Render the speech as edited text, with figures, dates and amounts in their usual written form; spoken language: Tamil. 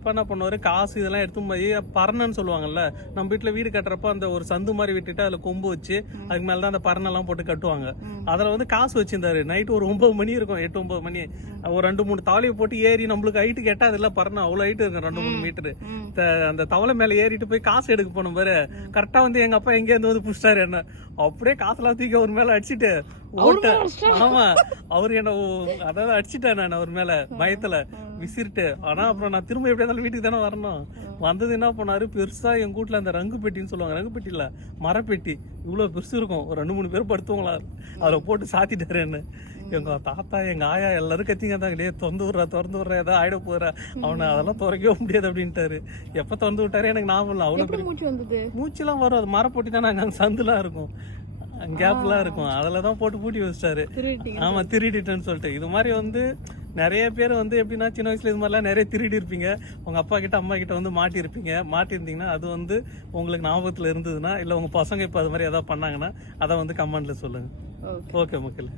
அப்பா என்ன பண்ணுவாரு, காசு இதெல்லாம் எடுத்து போய் பரணன்னு சொல்லுவாங்கல்ல, நம்ம வீட்டுல வீடு கட்டுறப்ப அந்த ஒரு சந்து மாதிரி விட்டுட்டு அதுல கொம்பு வச்சு அதுக்கு மேலதான் அந்த பரணெல்லாம் போட்டு கட்டுவாங்க. அதுல வந்து காசு வச்சிருந்தாரு. நைட்டு ஒரு 9 மணி இருக்கும், 8-9 மணி. ஒரு 2-3 தவளையை போட்டு ஏறி நம்மளுக்கு ஹைட்டு கேட்டா அதெல்லாம் பரணம் அவ்வளவு ஹைட்டு இருக்கும், 2-3 மீட்டரு. அந்த தவளை மேல ஏறிட்டு போய் காசு எடுக்க போன பாரு, கரெக்டா வந்து எங்க அப்பா எங்கே இருந்து வந்து புடிச்சிட்டாரு என்ன. அப்படியே காசெல்லாம் தூக்கி அவர் மேல அடிச்சுட்டு ஓட்டேன். ஆமா, அவரு என்ன அதாவது அடிச்சுட்டேன் நான் அவர் மேல பயத்துல விசிறிட்டு. ஆனா அப்புறம் நான் திரும்ப எப்படி இருந்தாலும் வீட்டுக்கு தானே வரணும். வந்தது என்ன பண்ணாரு, பெருசா எங்க வீட்டுல அந்த ரங்கு பெட்டின்னு சொல்லுவாங்க, ரங்கு பெட்டி இல்ல மரப்பெட்டி, இவ்வளவு பெருசு இருக்கும், ஒரு 2-3 பேர் படுத்துவங்களா, அதுல போட்டு சாத்திட்டாரு என்ன. எங்க தாத்தா எங்க ஆயா எல்லாரும் கத்திங்க தான், இல்லையே திறந்து விடுறா ஏதாவது ஆயிட போற, அவனை அதெல்லாம் துறைக்கவே முடியாது அப்படின்ட்டாரு. எப்ப திறந்து விட்டாரு எனக்கு ஞாபகம் இல்லை. அவ்வளவு மூச்சுலாம் வரும், அது மரப்பொட்டி தான், அங்க சந்துலாம் இருக்கும், கேப்லாம் இருக்கும், அதுலதான் போட்டு பூட்டி வச்சிட்டாரு. ஆமா, திருடிட்டேன்னு சொல்லிட்டு. இது மாதிரி வந்து நிறைய பேர் வந்து எப்படின்னா சின்ன வயசுல இது மாதிரிலாம் நிறைய திருடி இருப்பீங்க. உங்க அப்பா கிட்ட அம்மா கிட்ட வந்து மாட்டிருந்தீங்கன்னா அது வந்து உங்களுக்கு ஞாபகத்துல இருந்ததுன்னா, இல்ல உங்க பசங்க இப்ப அது மாதிரி ஏதாவது பண்ணாங்கன்னா அதை வந்து கமெண்ட்ல சொல்லுங்க. ஓகே மக்கள்.